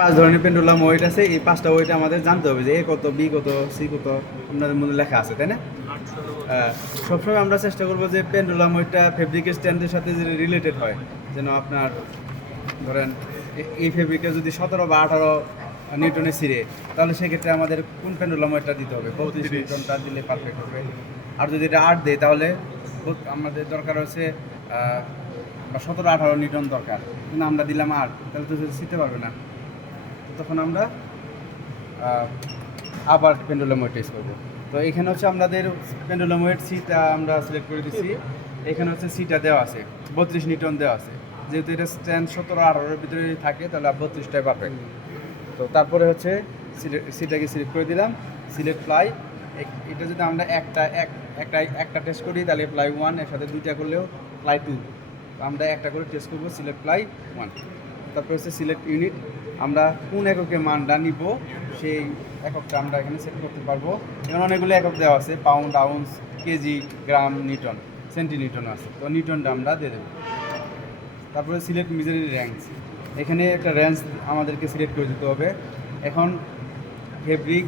5 ধরনের pendulum wait আছে। এই 5টা ওয়েট আমাদের জানতে হবে যে এ কত, বি কত, সি কত, আপনাদের মধ্যে লেখা আছে, তাই না? সবসময় আমরা চেষ্টা করবো যে পেন্ডুলাম ওয়েটটা ফেব্রিকের স্ট্যান্ডের সাথে যে রিলেটেড হয়, যেন আপনার ধরেন এই ফেব্রিকের যদি 17 বা 18 নিউটনে ছিঁড়ে, তাহলে সেক্ষেত্রে আমাদের কোন পেন্ডুলাম ওয়েটটা দিতে হবে? 32 নিউটনটা দিলে পারফেক্ট হবে। আর যদি এটা 8 দেয়, তাহলে আমাদের দরকার হচ্ছে বা 17-18 নিউটন দরকার, কিন্তু আমরা দিলাম 8, তাহলে তো শিখতে পারবে না। তখন আমরা আবার পেন্ডুলাম ওয়েট টেস্ট করবো। তো এখানে হচ্ছে আমাদের পেন্ডুলাম ওয়েট সিটা আমরা সিলেক্ট করে দিচ্ছি। এখানে হচ্ছে সিটা দেওয়া আছে 32 নিউটন দেওয়া আছে। যেহেতু এটা স্ট্যান্ড 17-18-এর ভিতরে থাকে, তাহলে 32টাই পারফেক্ট। তো তারপরে হচ্ছে সিটাকে সিলেক্ট করে দিলাম, সিলেক্ট ফ্লাই। এটা যদি আমরা একটা টেস্ট করি, তাহলে ফ্লাই 1, এর সাথে 2টা করলেও ফ্লাই 2। আমরা একটা করে টেস্ট করবো, সিলেক্ট ফ্লাই 1। তারপরে হচ্ছে সিলেক্ট ইউনিট, আমরা কোন এককে মানটা নিব সেই এককটা আমরা এখানে সেট করতে পারবো। এখানে অনেকগুলো একক দেওয়া আছে, পাউন্ড, আউন্স, কেজি, গ্রাম, নিউটন, সেন্টিনিউটন আছে। তো নিউটনটা আমরা দিয়ে দেবো। তারপরে সিলেক্ট মেজারিং রেঞ্জ, এখানে একটা রেঞ্জ আমাদেরকে সিলেক্ট করে দিতে হবে। এখন ফেব্রিক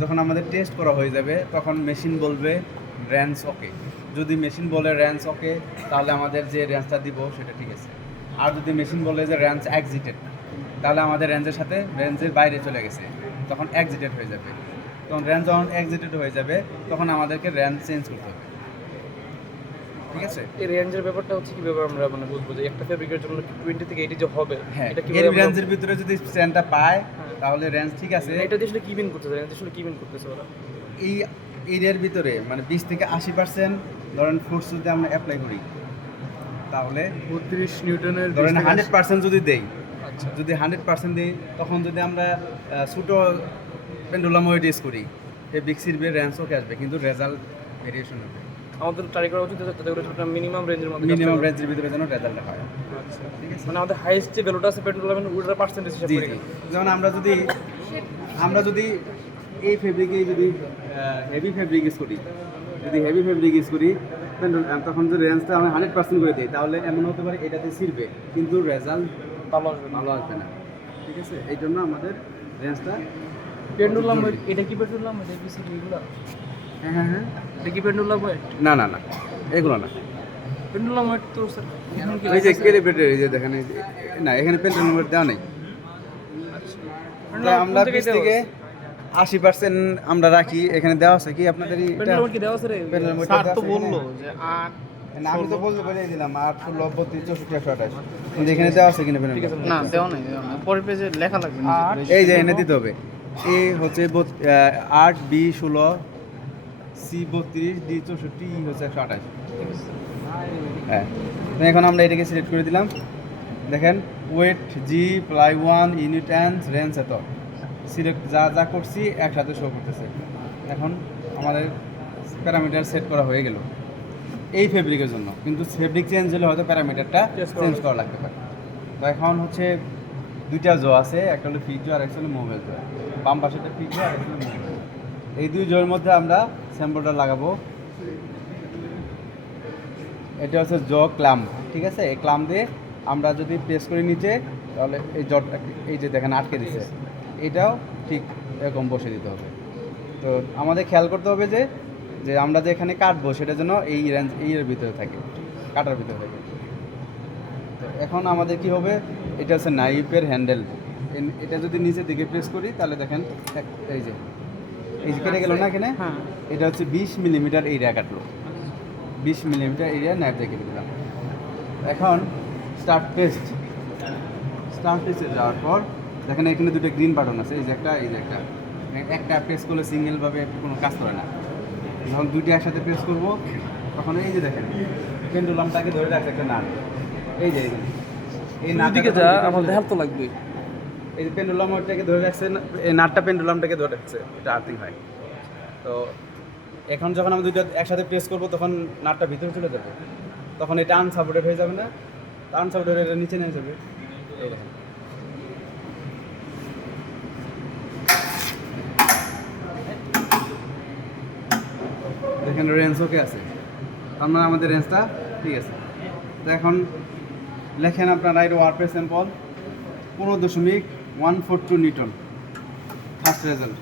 যখন আমাদের টেস্ট করা হয়ে যাবে, তখন মেশিন বলবে রেঞ্জ ওকে। যদি মেশিন বলে রেঞ্জ ওকে, তাহলে আমাদের যে রেঞ্জটা দিব সেটা ঠিক আছে। আর যদি মেশিন বলে যে রেঞ্জ এক্সিটেড, তাহলে আমাদের রেঞ্জের সাথে রেঞ্জের বাইরে চলে গেছে, তখন এক্সিটেড হয়ে যাবে। তখন রেঞ্জ যখন এক্সিটেড হয়ে যাবে, তখন আমাদেরকে রেঞ্জ চেঞ্জ করতে হবে। ঠিক আছে? এই রেঞ্জের ব্যাপারটা হচ্ছে কিভাবে আমরা মানে বুঝবো যে একটা ফেব্রিকের জন্য 20 থেকে 80 যে হবে, হ্যাঁ, এটা এর কিভাবে রেঞ্জের ভিতরে যদি স্ট্যান্ডটা পায়, তাহলে রেঞ্জ ঠিক আছে। এটা দিয়ে আসলে কি মিন করতেছে, রেঞ্জ আসলে কি মিন করতেছে ওরা? এই এরিয়ার ভিতরে মানে 20 থেকে 80% ধরেন ফোর্স যদি আমরা অ্যাপ্লাই করি, তাহলে 32 নিউটনের ধরেন 100% যদি দেই, আচ্ছা, যদি 100% দিই, তখন যদি আমরা ছোটো পেন্ডুলাম ওয়েট ইউজ করি, ফেব্রিক সিরবে, রেঞ্জ ওকে আসবে, কিন্তু রেজাল্ট ভেরিয়েশন হবে। আমাদের ট্রাই করা উচিত যাতে করে সেটা মিনিমাম রেঞ্জের মধ্যে মিনিমাম রেঞ্জের ভিতরে যেন রেজাল্ট হয়। আচ্ছা, ঠিক আছে? মানে আমাদের হাইয়েস্ট যে ভ্যালুটা আছে পেট্রোলামের ওটার পার্সেন্টেজ হিসাব জি করে জি, যেমন আমরা যদি এই ফেব্রিকে যদি হেভি ফেব্রিক ইউজ করি, তখন যদি রেঞ্জটা আমরা 100% করে দিই, তাহলে এমন হতে পারে এটাতে ছিড়বে, কিন্তু রেজাল্ট ভালো আসবে না। ঠিক আছে? এই জন্য আমাদের রেঞ্জটা পেন্ডুলাম এটা কি পেন্ডুলাম, এটা কি সিগুলা? হ্যাঁ, এটা কি পেন্ডুলাম না এগুলো না। পেন্ডুলাম তো স্যার এখন কি এই যে ক্যালিব্রেটের, এই যে দেখেন, না এখানে পেন্ডুলাম ওয়েট দেওয়া নেই। তাই আমরা 20 থেকে 80% আমরা রাখি। এখানে দেওয়া আছে কি আপনাদের? পেন্ডুলাম কি দেওয়া আছে রে? স্যার তো বললো যে 8 না, আমি তো বলতে পারি দিলাম 8, 16, 32, 64, 128, কিন্তু এখানে দেওয়া আছে কিনা ঠিক আছে, পেন্ডুলাম? না দেওয়া নাই, পরের পেজে লেখা লাগবে না। এই যে এনে দিতে হবে। এ হচ্ছে 8, বি 16, সি 32, ডি 64, ই হচ্ছে 128। হ্যাঁ, তো এখন আমরা এটাকে সিলেক্ট করে দিলাম। দেখেন ওয়েট, জি, ফ্লাই 1, ইউনিট অ্যান্ড রেঞ্জ, এত সিলেক্ট যা করছি একসাথে শো করতেছে। এখন আমাদের প্যারামিটার সেট করা হয়ে গেল এই ফেব্রিকের জন্য, কিন্তু ফেব্রিক চেঞ্জ হলে হয়তো প্যারামিটারটা চেঞ্জ করা লাগতে পারে। তো এখন হচ্ছে 2টা জো আছে, একটা হলো ফিট জো আর একটা হলো মোবাইল জো। বাম পাশেটা ফিট জো আর একটা হলো মোবাইল জো। এই 2 জোর মধ্যে আমরা স্যাম্পলটা লাগাবো। এটা হচ্ছে জো ক্লাম্প। ঠিক আছে? এই ক্লাম্প দিয়ে আমরা যদি প্রেস করি নিচে, তাহলে এই জটটা, এই যে দেখেন আটকে দিচ্ছে, এটাও ঠিক এরকম বসে দিতে হবে। তো আমাদের খেয়াল করতে হবে যে আমরা যে এখানে কাটবো, সেটা যেন এই রেঞ্জ এর ভিতরে থাকে, কাটার ভিতরে থাকে। তো এখন আমাদের কি হবে, এটা হচ্ছে নাইফের হ্যান্ডেল। এটা যদি নিচের দিকে প্রেস করি, তাহলে দেখেন এই যে কেটে গেল না এখানে। এটা হচ্ছে 20 মিলিমিটার এরিয়া কাটলো, 20 মিলিমিটার এরিয়া নাইফ দিয়ে কেটে দিলাম। এখন স্টার্ট টেস্টে যাওয়ার পর দেখেন এখানে 2টা গ্রিন বাটন আছে, এই যে একটা প্রেস করলে সিঙ্গেলভাবে কোনো কাজ করে না। যখন 2টা একসাথে প্রেস করবো, তখন এই যে দেখেন পেন্ডুলামটাকে ধরে রাখছে একটা নাট, এই যে এই দিকে যা আমাদের হেল্প তো লাগবে। এই যে পেন্ডুলামটাকে ধরে রাখছে, এই নাটটা পেন্ডুলামটাকে ধরে রাখছে, এটা আর্থিং হয়। তো এখন যখন আমরা 2টা একসাথে প্রেস করবো, তখন নাটটা ভিতরে চলে যাবে, তখন এটা আনসাপোর্টেড হয়ে যাবে না, আনসাপোর্টেড এটা নিচে নেমে যাবে। এই দেখেন, দেখেন রেঞ্জ ওকে আছে, তার মানে আমাদের রেঞ্জটা ঠিক আছে। তো এখন লেখেন আপনার রাইট ওয়ারপে স্যাম্পল 15.5 142 নিউটন ফার্স্ট রেজাল্ট।